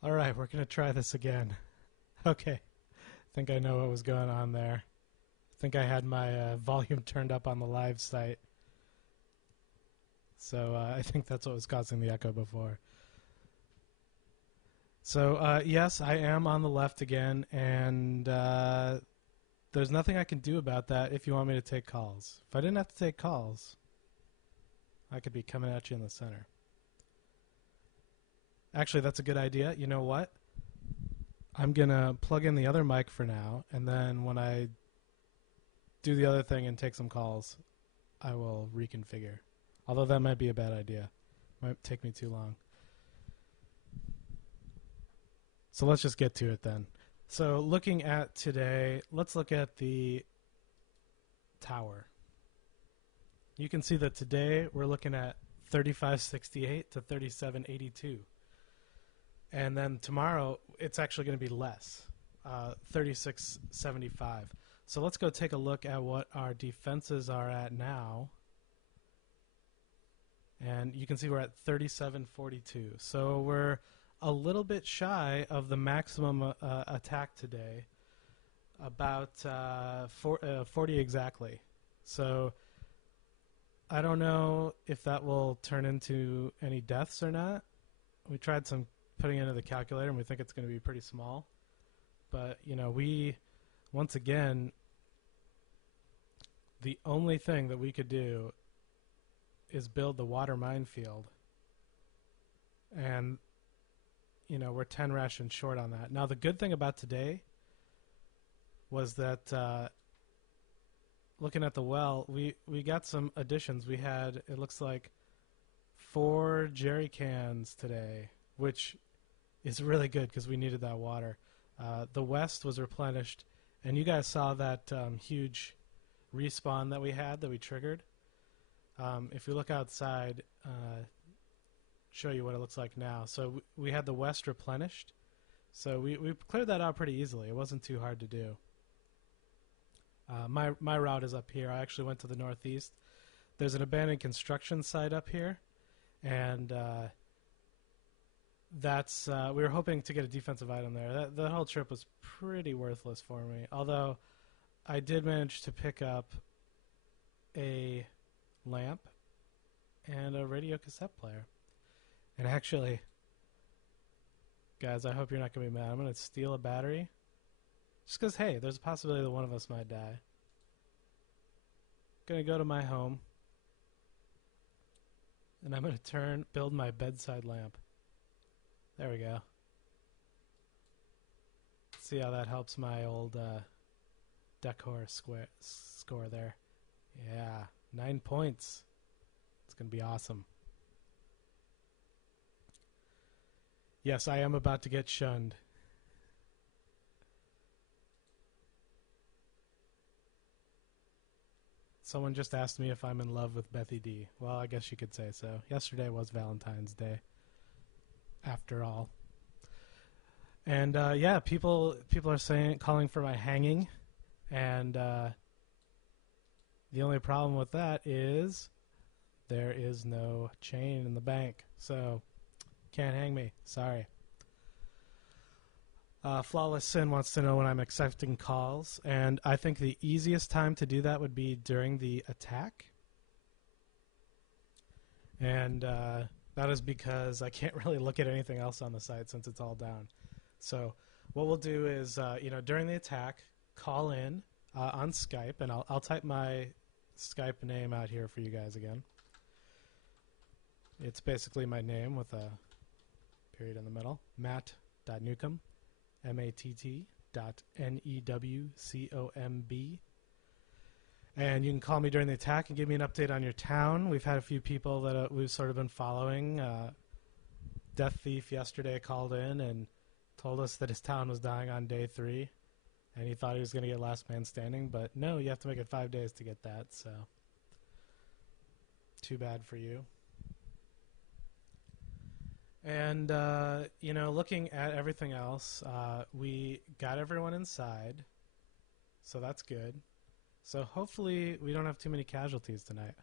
All right, we're going to try this again. Okay, I think I know what was going on there. I think I had my volume turned up on the live site, so I think that's what was causing the echo before. So, yes, I am on the left again, and there's nothing I can do about that if you want me to take calls. If I didn't have to take calls, I could be coming at you in the center. Actually, that's a good idea. You know what? I'm going to plug in the other mic for now, and then when I do the other thing and take some calls, I will reconfigure. Although that might be a bad idea. Might take me too long. So let's just get to it then. So looking at today, let's look at the tower. You can see that today we're looking at 3568 to 3782. And then tomorrow it's actually going to be less, 3675. So let's go take a look at what our defenses are at now. And you can see we're at 3742. So we're a little bit shy of the maximum attack today, about 40 exactly. So I don't know if that will turn into any deaths or not. We tried putting into the calculator, and we think it's going to be pretty small. But, you know, once again, the only thing that we could do is build the water minefield. And, you know, we're 10 rations short on that. Now, the good thing about today was that looking at the well, we got some additions. We had, it looks like, 4 jerry cans today, which is really good because we needed that water. The west was replenished, and you guys saw that huge respawn that we had that we triggered. If we look outside, show you what it looks like now. So we had the west replenished. So we cleared that out pretty easily. It wasn't too hard to do. My route is up here. I actually went to the northeast. There's an abandoned construction site up here, and that's we were hoping to get a defensive item there. That whole trip was pretty worthless for me. Although I did manage to pick up a lamp and a radio cassette player. And actually, guys, I hope you're not going to be mad. I'm going to steal a battery. Just because, hey, there's a possibility that one of us might die. Going to go to my home. And I'm going to build my bedside lamp. There we go. See how that helps my old decor score there. Yeah, 9 points. It's going to be awesome. Yes, I am about to get shunned. Someone just asked me if I'm in love with Bethy D. Well, I guess you could say so. Yesterday was Valentine's Day, after all. And yeah, people are calling for my hanging, and the only problem with that is there is no chain in the bank, so can't hang me. Sorry. Flawless Sin wants to know when I'm accepting calls, and I think the easiest time to do that would be during the attack. And that is because I can't really look at anything else on the site since it's all down. So what we'll do is, you know, during the attack, call in on Skype, and I'll type my Skype name out here for you guys again. It's basically my name with a period in the middle. Matt.Newcomb. Matt.Newcomb. And you can call me during the attack and give me an update on your town. We've had a few people that we've sort of been following. Death Thief yesterday called in and told us that his town was dying on day 3, and he thought he was going to get last man standing, but no, you have to make it 5 days to get that, so too bad for you. And, you know, looking at everything else, we got everyone inside, so that's good. So hopefully we don't have too many casualties tonight.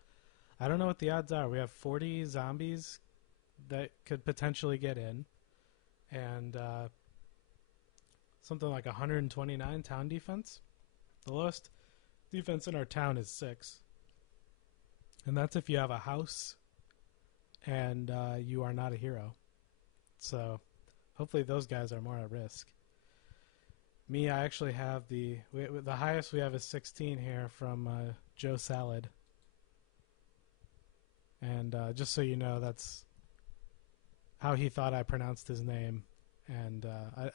I don't know what the odds are. We have 40 zombies that could potentially get in, and something like 129 town defense. The lowest defense in our town is 6. And that's if you have a house and you are not a hero. So hopefully those guys are more at risk. Me, I actually have the highest we have is 16 here from Joe Salad. And just so you know, that's how he thought I pronounced his name. And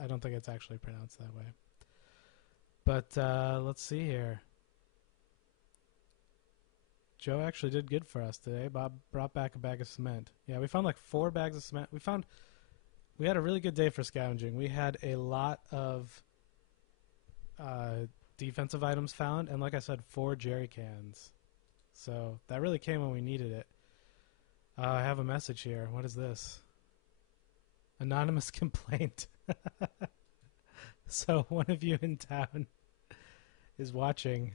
I don't think it's actually pronounced that way. But let's see here. Joe actually did good for us today. Bob brought back a bag of cement. Yeah, we found like 4 bags of cement. We had a really good day for scavenging. We had a lot of defensive items found, and like I said, 4 jerry cans. So that really came when we needed it. I have a message here. What is this? Anonymous complaint. So one of you in town is watching.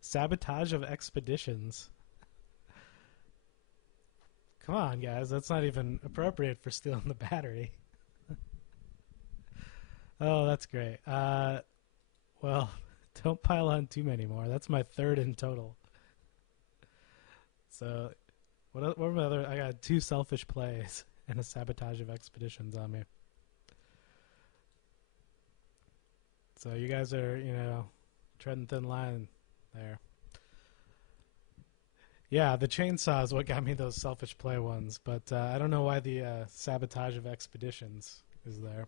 Sabotage of expeditions. Come on, guys. That's not even appropriate for stealing the battery. Oh, that's great. Well, don't pile on too many more. That's my 3rd in total. So, what were my other? I got 2 selfish plays and a sabotage of expeditions on me. So you guys are, treading thin line there. Yeah, the chainsaw is what got me those selfish play ones, but I don't know why the sabotage of expeditions is there.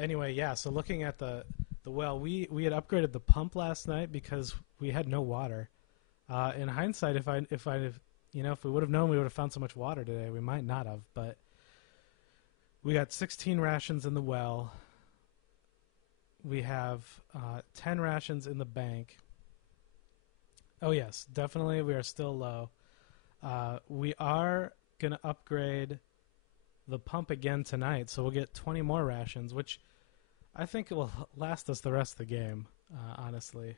Anyway, yeah, so looking at the well, we had upgraded the pump last night because we had no water. In hindsight, if we would have known we would have found so much water today, we might not have, but we got 16 rations in the well. We have 10 rations in the bank. Oh, yes, definitely we are still low. We are going to upgrade the pump again tonight, so we'll get 20 more rations, which I think will last us the rest of the game, honestly.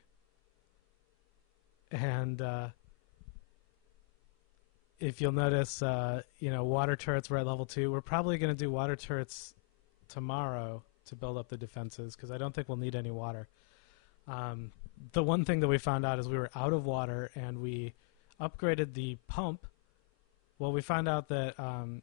And if you'll notice, water turrets were at level 2. We're probably going to do water turrets tomorrow to build up the defenses because I don't think we'll need any water. The one thing that we found out is we were out of water and we upgraded the pump. Well, we found out that,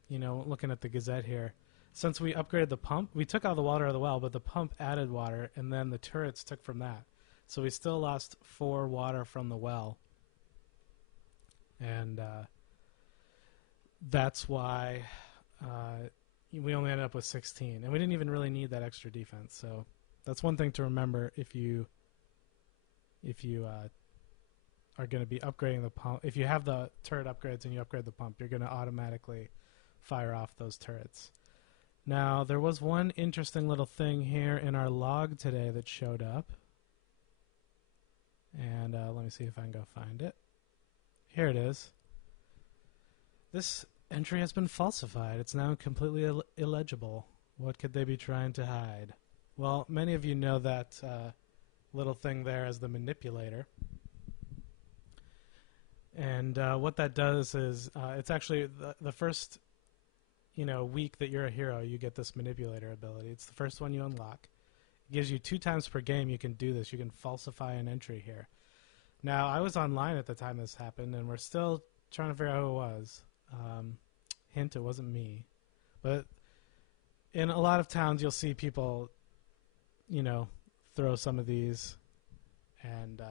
looking at the Gazette here, since we upgraded the pump, we took all the water out of the well, but the pump added water, and then the turrets took from that. So we still lost 4 water from the well. And that's why we only ended up with 16. And we didn't even really need that extra defense. So that's one thing to remember if you are going to be upgrading the pump. If you have the turret upgrades and you upgrade the pump, you're going to automatically fire off those turrets. Now, there was one interesting little thing here in our log today that showed up. And let me see if I can go find it. Here it is. This entry has been falsified. It's now completely illegible. What could they be trying to hide? Well, many of you know that little thing there as the manipulator. And what that does is it's actually the first week that you're a hero, you get this manipulator ability. It's the first one you unlock. It gives you 2 times per game you can do this. You can falsify an entry here. Now, I was online at the time this happened, and we're still trying to figure out who it was. Hint, it wasn't me. But in a lot of towns, you'll see people, throw some of these and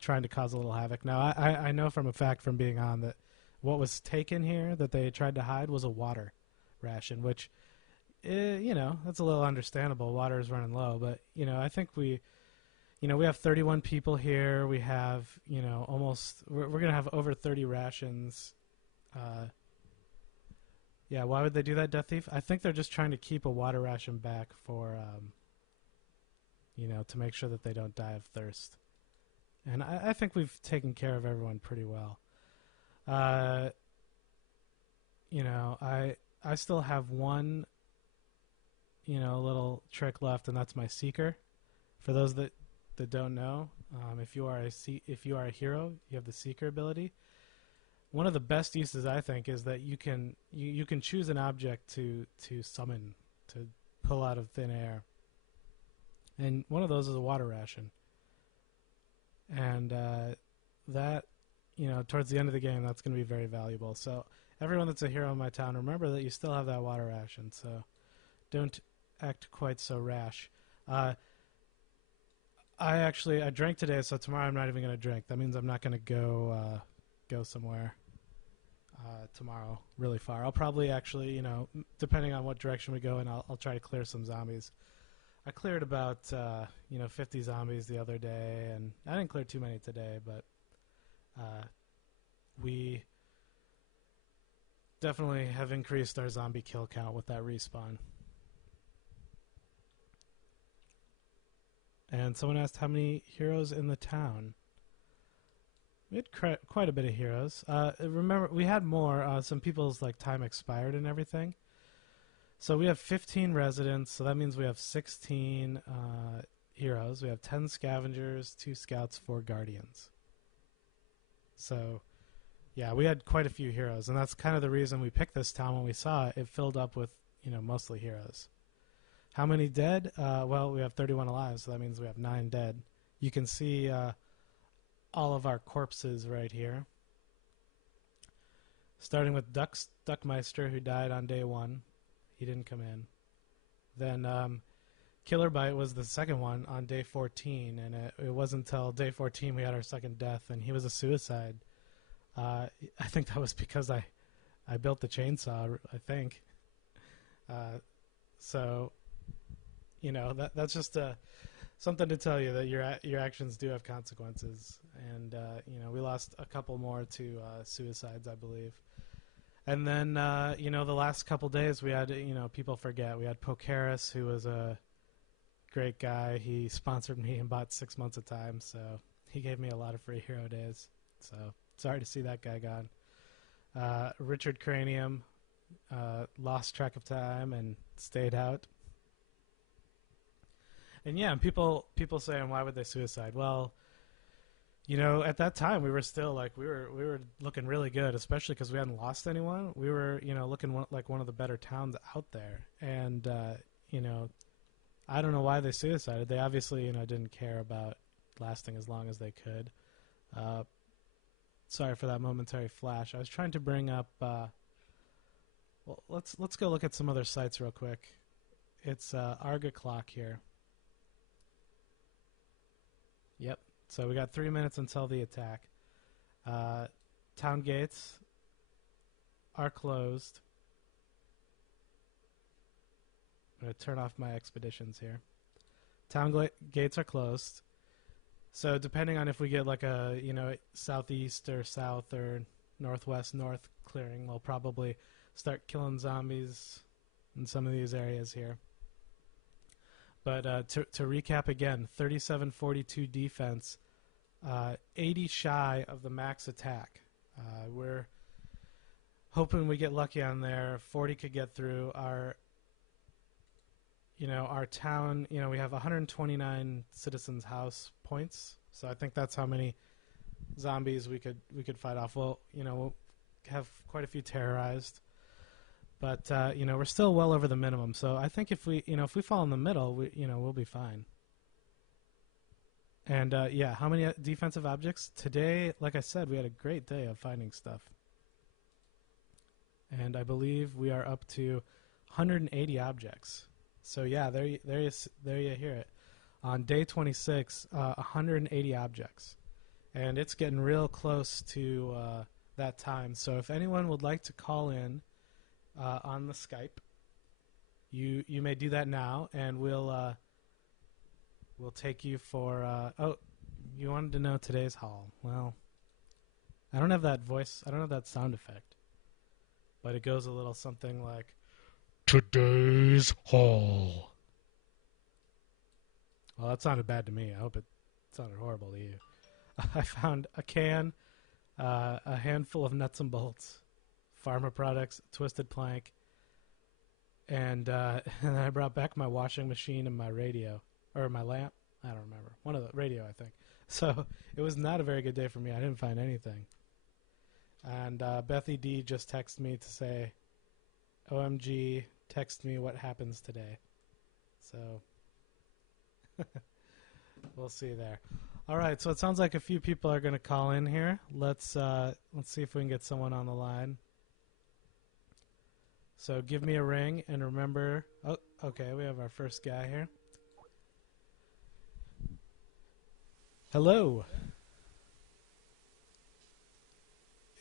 trying to cause a little havoc. Now, I know from a fact from being on that what was taken here that they tried to hide was a water ration, which, that's a little understandable. Water is running low. But, I think we have 31 people here. We have, we're going to have over 30 rations. Yeah, why would they do that, Death Thief? I think they're just trying to keep a water ration back for, to make sure that they don't die of thirst. And I think we've taken care of everyone pretty well. I still have one, little trick left, and that's my Seeker. For those that don't know, if you are a hero, you have the Seeker ability. one of the best uses, I think, is that you can choose an object to summon, to pull out of thin air, and one of those is a water ration. And that, towards the end of the game, that's going to be very valuable. So everyone that's a hero in my town, remember that you still have that water ration. So don't act quite so rash. I drank today, so tomorrow I'm not even going to drink. That means I'm not going to go somewhere tomorrow really far. I'll probably actually, depending on what direction we go in, I'll try to clear some zombies. I cleared about 50 zombies the other day, and I didn't clear too many today, but we definitely have increased our zombie kill count with that respawn. And someone asked how many heroes in the town. We had quite a bit of heroes. Remember, we had more. Some people's time expired and everything. So we have 15 residents, so that means we have 16 heroes. We have 10 scavengers, 2 scouts, 4 guardians. So, yeah, we had quite a few heroes, and that's kind of the reason we picked this town when we saw it. It filled up with, mostly heroes. How many dead? Well, we have 31 alive, so that means we have 9 dead. You can see all of our corpses right here. Starting with Duckmeister, who died on day 1. He didn't come in. Then Killer Bite was the second one on day 14, and it wasn't until day 14 we had our second death, and he was a suicide. I think that was because I built the chainsaw, I think. So, that's just something to tell you that your actions do have consequences. And, we lost a couple more to suicides, I believe. And then, the last couple days we had, people forget. We had Pokeris, who was a great guy. He sponsored me and bought 6 months of time, so he gave me a lot of free hero days. So sorry to see that guy gone. Richard Cranium lost track of time and stayed out. And yeah, people saying, why would they suicide? Well, at that time we were still we were looking really good, especially because we hadn't lost anyone. We were looking like one of the better towns out there, and I don't know why they suicided. They obviously didn't care about lasting as long as they could. Sorry for that momentary flash. I was trying to bring up. Well, let's go look at some other sites real quick. It's Arga Clock here. Yep. So we got 3 minutes until the attack. Town gates are closed. I'm going to turn off my expeditions here. Town gates are closed. So depending on if we get a southeast or south or northwest north clearing, we'll probably start killing zombies in some of these areas here. But to recap again, 37-42 defense, 80 shy of the max attack. We're hoping we get lucky on there. 40 could get through. Our town, we have 129 citizens' house points. So I think that's how many zombies we could fight off. Well, we'll have quite a few terrorized. But we're still well over the minimum. So I think if we fall in the middle, we'll be fine. And yeah, how many defensive objects today? Like I said, we had a great day of finding stuff. And I believe we are up to 180 objects. So yeah, there you hear it. On day 26, 180 objects, and it's getting real close to that time. So if anyone would like to call in on the Skype, you may do that now, and we'll take you for. Oh, you wanted to know today's haul? Well, I don't have that voice. I don't have that sound effect, but it goes a little something like today's haul. Well, that sounded bad to me. I hope it sounded horrible to you. I found a can, a handful of nuts and bolts, pharma products, twisted plank, and I brought back my washing machine and my radio, or my lamp. I don't remember. One of the radio, I think. So it was not a very good day for me. I didn't find anything. And Bethy D just texted me to say, OMG, text me what happens today. So we'll see there. All right, so it sounds like a few people are going to call in here. Let's see if we can get someone on the line. So give me a ring and remember. Oh, okay, we have our first guy here. Hello.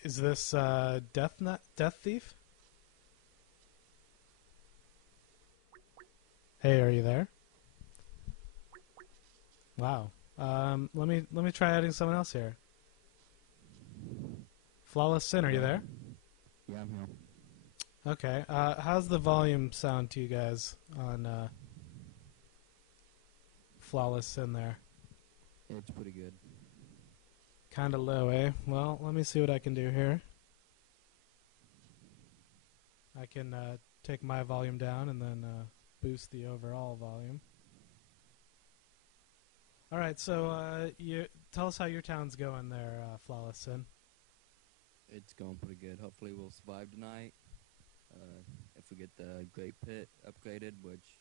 Is this Death Thief? Hey, are you there? Wow. Let me try adding someone else here. Flawless Sin, are you there? Yeah, I'm here. Okay. How's the volume sound to you guys on Flawless Sin there? It's pretty good. Kind of low, eh? Well, let me see what I can do here. I can take my volume down and then boost the overall volume. All right, so you tell us how your town's going there, Flawless Sin. It's going pretty good. Hopefully we'll survive tonight. If we get the Great Pit upgraded, which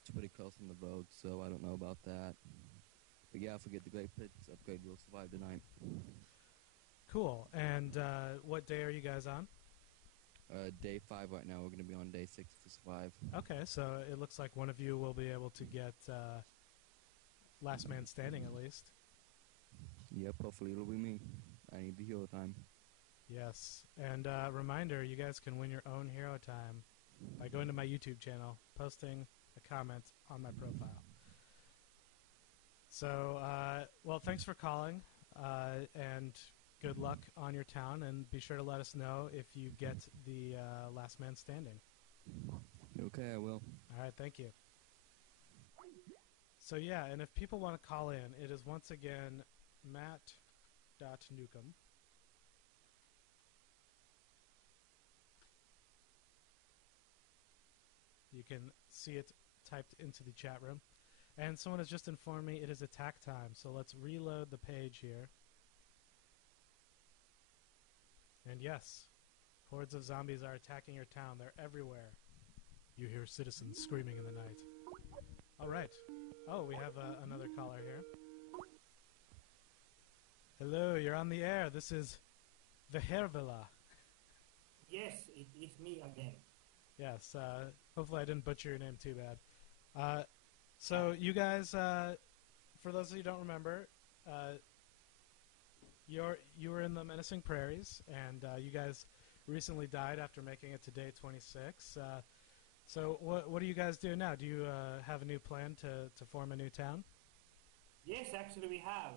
it's pretty close on the vote, so I don't know about that. But yeah, if we get the Great Pits upgrade, we'll survive tonight. Cool. And what day are you guys on? Day 5 right now. We're going to be on day 6 to survive. Okay, so it looks like one of you will be able to get last man standing at least. Yep, hopefully it'll be me. I need the hero time. Yes. And reminder, you guys can win your own hero time by going to my YouTube channel, posting a comment on my profile. So, well, thanks for calling, and good luck on your town, and be sure to let us know if you get the last man standing. Okay, I will. All right, thank you. So, yeah, and if people want to call in, it is once again matt.newcomb. You can see it typed into the chat room. And someone has just informed me it is attack time, so let's reload the page here. And yes, hordes of zombies are attacking your town. They're everywhere. You hear citizens screaming in the night. All right. Oh, we have another caller here. Hello, you're on the air. This is Vehervela. Yes, it's me again. Yes, hopefully I didn't butcher your name too bad. So you guys, for those of you who don't remember, you were in the Menacing Prairies, and you guys recently died after making it to day 26. So what do you guys do now? Do you have a new plan to form a new town? Yes, actually we have.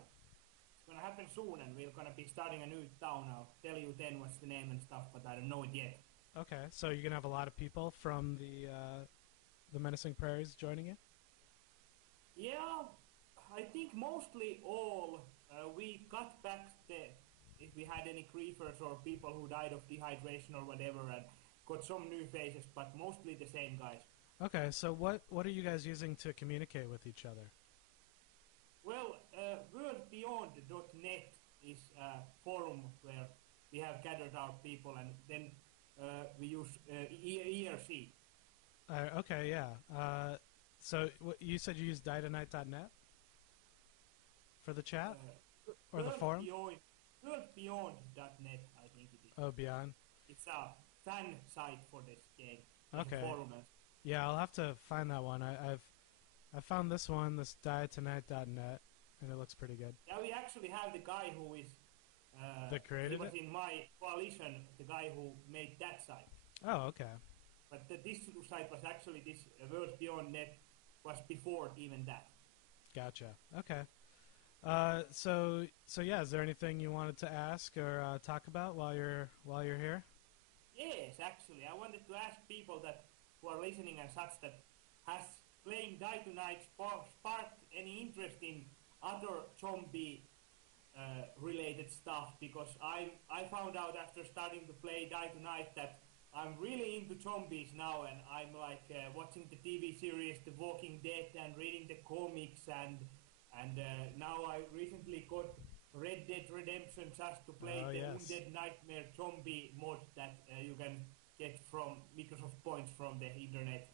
It's gonna happen soon, and we're gonna be starting a new town. I'll tell you then what's the name and stuff, but I don't know it yet. Okay, so you're gonna have a lot of people from the Menacing Prairies joining you? Yeah, I think mostly all. We cut back if we had any griefers or people who died of dehydration or whatever, and got some new faces, but mostly the same guys. Okay, so what are you guys using to communicate with each other? Well, worldbeyond.net is a forum where we have gathered our people, and then we use ERC. Okay, yeah. So you said you use dietonight.net for the chat? Or the forum? Worldbeyond.net, I think it is. Oh, Beyond? It's a fan site for this game. Okay. Forum. Yeah, I'll have to find that one. I found this one, this dietonight.net, and it looks pretty good. Yeah, we actually have the guy who is... that created he was it? in my coalition, the guy who made that site. Oh, okay. But this site was actually, this World Beyond Net was before even that. Gotcha. Okay. So yeah, is there anything you wanted to ask or talk about while you're here? Yes, actually, I wanted to ask people that who are listening and such, that has playing Die Tonight sparked any interest in other zombie related stuff, because I found out after starting to play Die Tonight that I'm really into zombies now, and I'm like watching the TV series The Walking Dead and reading the comics, and now I recently got Red Dead Redemption just to play Oh, the yes. Undead Nightmare zombie mod that you can get from Microsoft Points from the internet.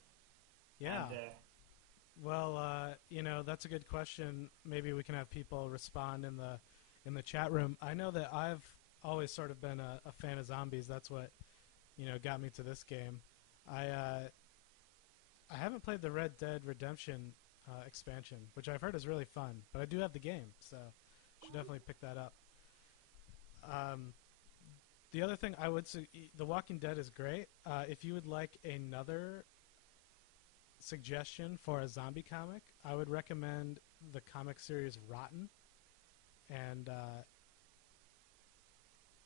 Yeah. And, Well, that's a good question. Maybe we can have people respond in the chat room. I know that I've always sort of been a fan of zombies. That's what got me to this game. I haven't played the Red Dead Redemption expansion, which I've heard is really fun. But I do have the game, so should definitely pick that up. The other thing I would say, The Walking Dead is great. If you would like another suggestion for a zombie comic, I would recommend the comic series Rotten, and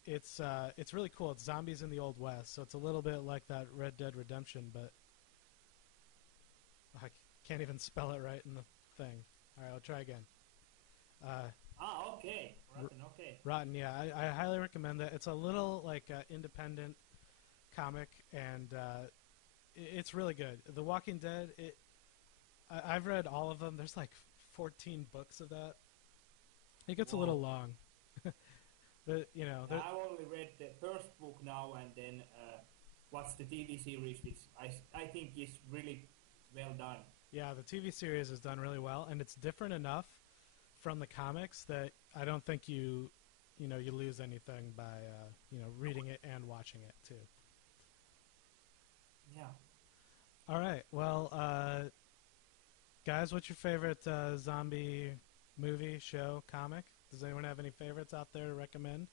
it's really cool. It's zombies in the Old West, so it's a little bit like that Red Dead Redemption, but I can't even spell it right in the thing. All right, I'll try again. okay. Rotten, okay. Rotten, yeah, I highly recommend that. It's a little like independent comic, and it's really good. The Walking Dead, I've read all of them. There's like 14 books of that. It gets a little long. But, I've only read the first book now and then watched the TV series, which I think is really well done. Yeah, the TV series is done really well, and it's different enough from the comics that I don't think you lose anything by reading it and watching it too. Yeah. All right, well, guys, what's your favorite zombie movie, show, comic? Does anyone have any favorites out there to recommend?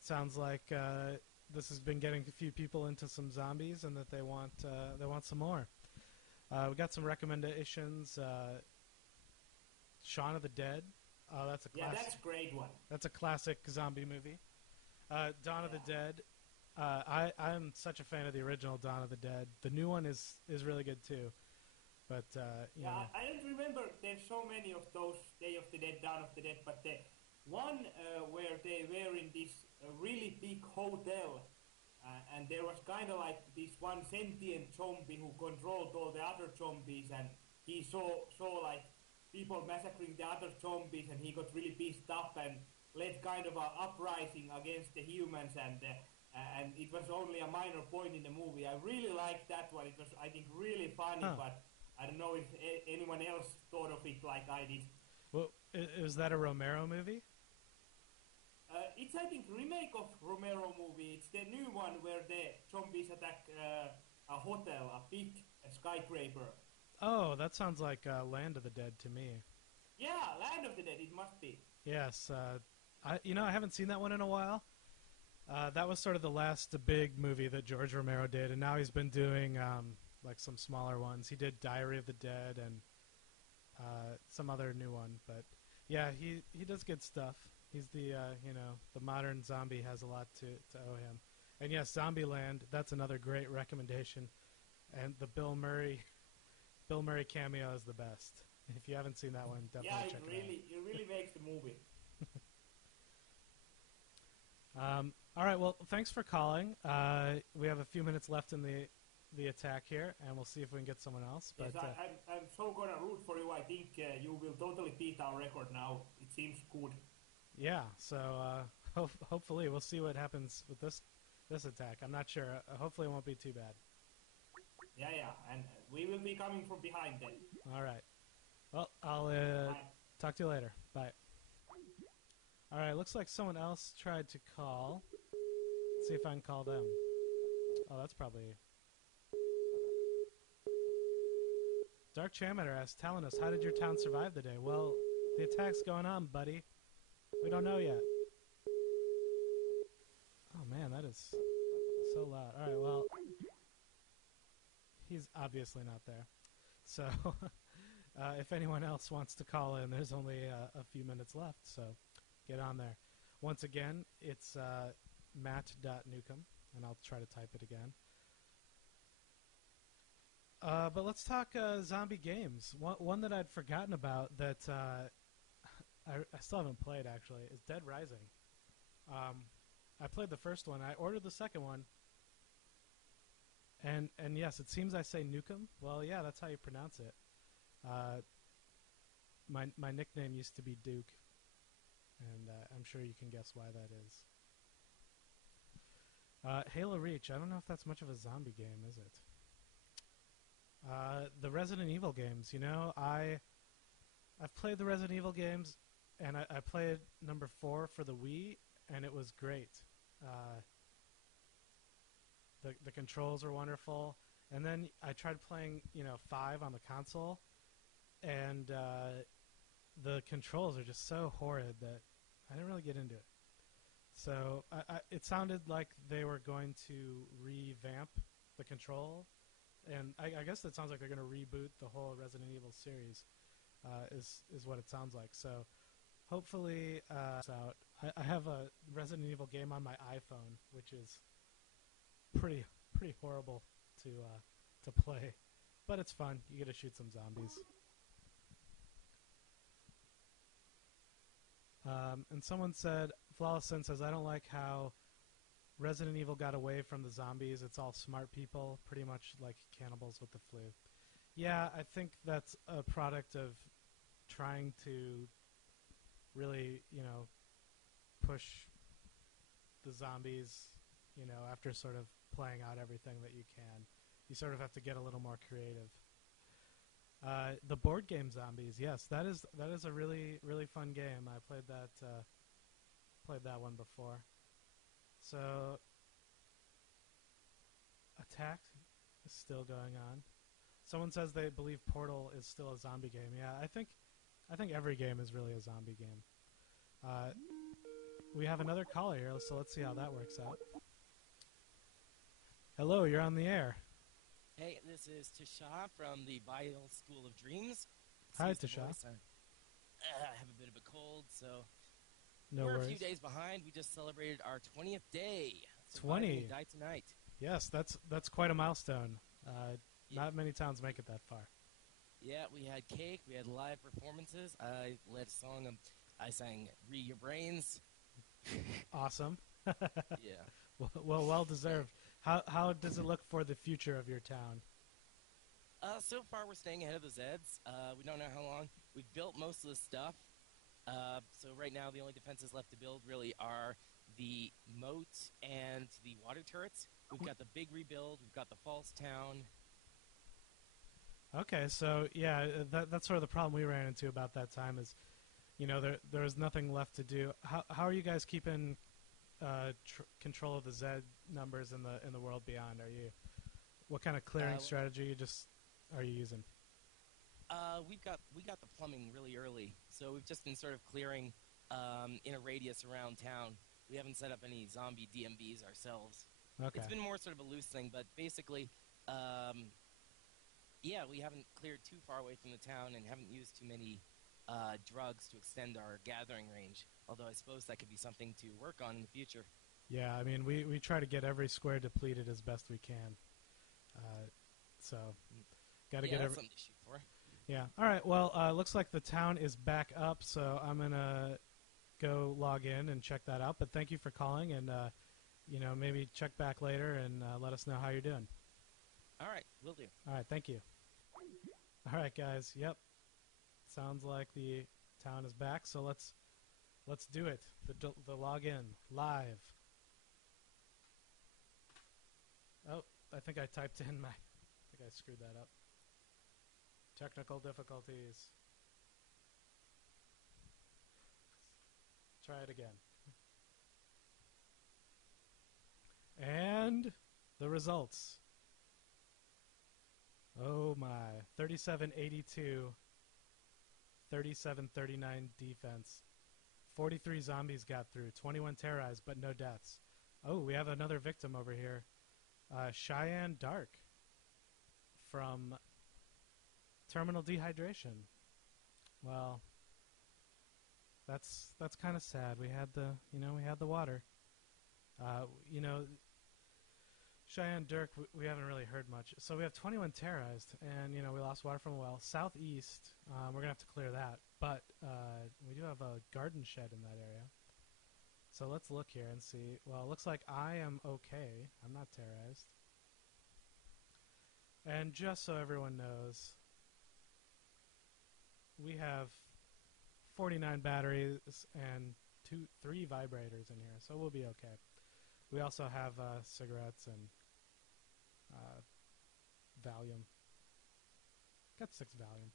Sounds like this has been getting a few people into some zombies, and that they want some more. We got some recommendations. Shaun of the Dead. Oh, that's a classic. Yeah, that's a great one. That's a classic zombie movie. Dawn of the Dead. I'm such a fan of the original Dawn of the Dead. The new one is really good too. But I don't remember. There's so many of those Day of the Dead, Dawn of the Dead, but the one where they were in this really big hotel, and there was kind of like this one sentient zombie who controlled all the other zombies, and he saw like people massacring the other zombies, and he got really pissed up and led kind of an uprising against the humans, and it was only a minor point in the movie. I really liked that one. It was, I think, really funny, but I don't know if anyone else thought of it like I did. Well, is that a Romero movie? It's, I think, remake of Romero movie. It's the new one where the zombies attack a hotel, a big skyscraper. Oh, that sounds like Land of the Dead to me. Yeah, Land of the Dead, it must be. Yes. I haven't seen that one in a while. That was sort of the last big movie that George Romero did, and now he's been doing like some smaller ones. He did Diary of the Dead and some other new one. But yeah, he does good stuff. He's the the modern zombie has a lot to owe him. And yes, Zombieland, that's another great recommendation. And the Bill Murray cameo is the best. If you haven't seen that one, definitely check it out. It really makes the movie. All right, well, thanks for calling. We have a few minutes left in the attack here, and we'll see if we can get someone else. But yes, I'm so gonna root for you. I think you will totally beat our record now. It seems good. Yeah, so hopefully we'll see what happens with this attack. I'm not sure. Hopefully it won't be too bad. Yeah, and we will be coming from behind then. All right. Well, I'll talk to you later. Bye. All right, looks like someone else tried to call. Let's see if I can call them. Oh, that's probably... Dark Chamater asks, telling us, how did your town survive the day? Well, the attack's going on, buddy. We don't know yet. Oh, man, that is so loud. All right, well, he's obviously not there. So if anyone else wants to call in, there's only a few minutes left, so get on there. Once again, it's matt.newcomb, and I'll try to type it again. But let's talk zombie games. One that I'd forgotten about that I still haven't played, actually, is Dead Rising. I played the first one. I ordered the second one. And yes, it seems I say Newcomb. Well, yeah, that's how you pronounce it. my nickname used to be Duke, and I'm sure you can guess why that is. Halo Reach. I don't know if that's much of a zombie game, is it? The Resident Evil games. You know, I've played the Resident Evil games, and I played number 4 for the Wii, and it was great. The controls are wonderful, and then I tried playing 5 on the console, and the controls are just so horrid that I didn't really get into it. So it sounded like they were going to revamp the control, and I guess it sounds like they're going to reboot the whole Resident Evil series. Is what it sounds like. So hopefully, out. I have a Resident Evil game on my iPhone, which is pretty horrible to play, but it's fun. You get to shoot some zombies. And someone said, Flawless Sin says, I don't like how Resident Evil got away from the zombies. It's all smart people, pretty much like cannibals with the flu. Yeah, I think that's a product of trying to really, push the zombies, after sort of playing out everything that you can. You sort of have to get a little more creative. The board game Zombies, yes, that is a really, really fun game. I played that one before. So, Attack is still going on. Someone says they believe Portal is still a zombie game. Yeah, I think every game is really a zombie game. We have another caller here, so let's see how that works out. Hello, you're on the air. Hey, this is Tasha from the Bible School of Dreams. Hi, Tasha. I have a bit of a cold, so No we're worries. a few days behind. We just celebrated our 20th day. 20. Die tonight. Yes, that's quite a milestone. Not many towns make it that far. Yeah, we had cake. We had live performances. I led a song. I sang "Read Your Brains." Awesome. Yeah. Well deserved. How does it look for the future of your town? So far, we're staying ahead of the Zeds. We don't know how long. We've built most of the stuff. So right now, the only defenses left to build really are the moat and the water turrets. We've got the big rebuild. We've got the false town. Okay, so yeah, that's sort of the problem we ran into about that time is, there was nothing left to do. How are you guys keeping control of the Z numbers in the world beyond? What kind of clearing strategy are you using? We got the plumbing really early, so we've just been sort of clearing in a radius around town. We haven't set up any zombie DMVs ourselves. Okay. It's been more sort of a loose thing, but basically, we haven't cleared too far away from the town and haven't used too many drugs to extend our gathering range, although I suppose that could be something to work on in the future. Yeah, I mean, we try to get every square depleted as best we can. So, got to get that's something to shoot for. Yeah. All right. Well, looks like the town is back up, so I'm gonna go log in and check that out. But thank you for calling, and maybe check back later and let us know how you're doing. All right, will do. All right. Thank you. All right, guys. Yep. Sounds like the town is back, so let's do it. The login live. Oh, I think I typed in I think I screwed that up. Technical difficulties. Try it again. And the results. Oh my. 3782. 3739 defense. 43 zombies got through. 21 terrorized, but no deaths. Oh, we have another victim over here. Cheyenne Dark from terminal dehydration. Well, that's kind of sad. We had the water. Cheyenne Dirk, we haven't really heard much. So we have 21 terrorized, and we lost water from a well. Southeast, we're gonna have to clear that, but we do have a garden shed in that area. So let's look here and see. Well, it looks like I am okay. I'm not terrorized. And just so everyone knows, we have 49 batteries and three vibrators in here, so we'll be okay. We also have cigarettes and Valium. Got 6 Valium.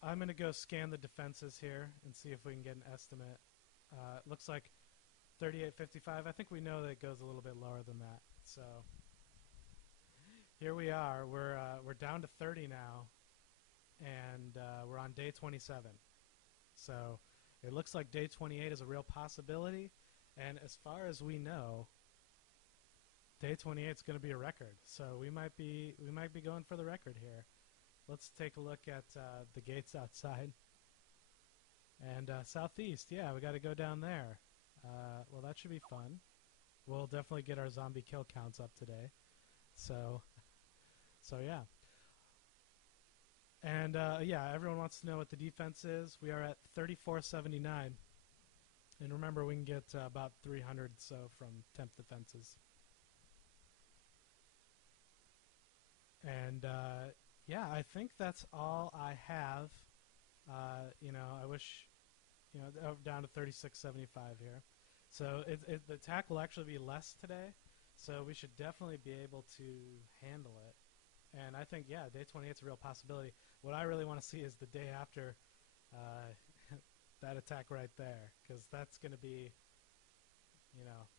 I'm going to go scan the defenses here and see if we can get an estimate. Looks like 3855. I think we know that it goes a little bit lower than that. So here we are. We're down to 30 now, and we're on day 27. So it looks like day 28 is a real possibility, and as far as we know, day 28 is going to be a record. So we might be going for the record here. Let's take a look at the gates outside. And southeast, yeah, we got to go down there. Well, that should be fun. We'll definitely get our zombie kill counts up today. So yeah. And yeah, everyone wants to know what the defense is. We are at 3479. And remember, we can get about 300 so from temp defenses. And yeah, I think that's all I have. I wish, down to 3675 here. So the attack will actually be less today, so we should definitely be able to handle it. And I think, yeah, day 28 is a real possibility. What I really want to see is the day after that attack right there, because that's going to be,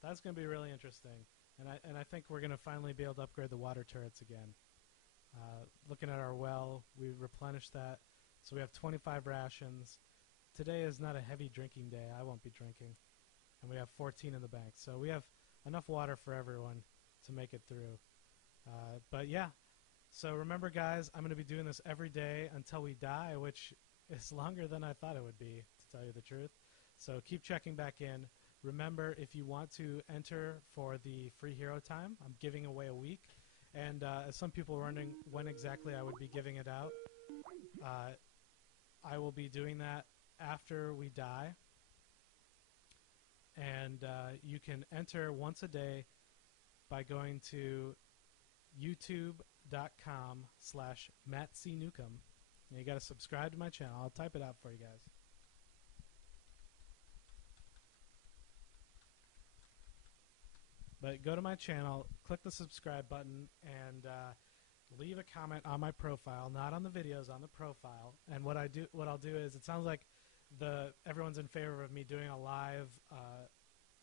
that's going to be really interesting. And I think we're going to finally be able to upgrade the water turrets again. Looking at our well, we replenished that. So we have 25 rations. Today is not a heavy drinking day. I won't be drinking. And we have 14 in the bank. So we have enough water for everyone to make it through. But yeah, so remember, guys, I'm going to be doing this every day until we die, which is longer than I thought it would be, to tell you the truth. So keep checking back in. Remember, if you want to enter for the free hero time, I'm giving away a week. And as some people are wondering when exactly I would be giving it out, I will be doing that after we die. And you can enter once a day by going to youtube.com/MattCNewcomb. And you got to subscribe to my channel. I'll type it out for you guys. But go to my channel, click the subscribe button, and leave a comment on my profile, not on the videos, on the profile. And what I'll do is, it sounds like everyone's in favor of me doing a live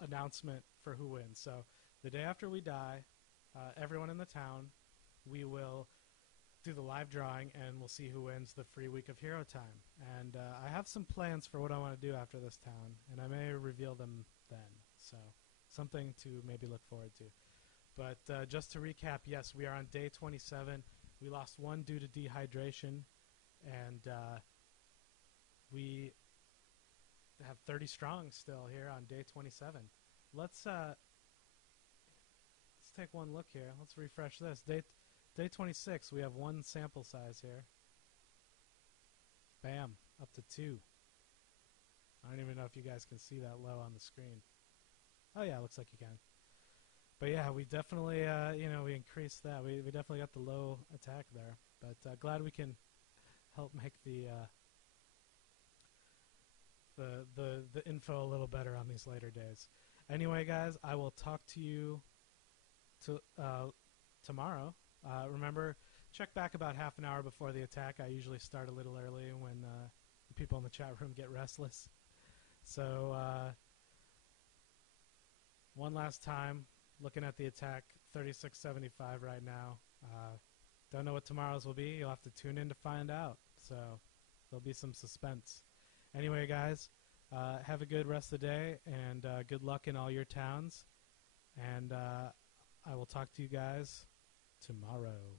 announcement for who wins. So the day after we die, everyone in the town, we will do the live drawing, and we'll see who wins the free week of hero time. And I have some plans for what I want to do after this town, and I may reveal them then. So something to maybe look forward to. But just to recap, yes, we are on day 27. We lost 1 due to dehydration, and we have 30 strong still here on day 27. Let's take one look here. Let's refresh this. Day 26, we have 1 sample size here. Bam, up to 2. I don't even know if you guys can see that low on the screen. Oh yeah, looks like you can. But yeah, we definitely, we increased that. We definitely got the low attack there. But glad we can help make the info a little better on these later days. Anyway, guys, I will talk to you tomorrow. Remember, check back about half an hour before the attack. I usually start a little early when the people in the chat room get restless. So one last time, looking at the attack, 3675 right now. Don't know what tomorrow's will be. You'll have to tune in to find out. So there'll be some suspense. Anyway, guys, have a good rest of the day, and good luck in all your towns. And I will talk to you guys tomorrow.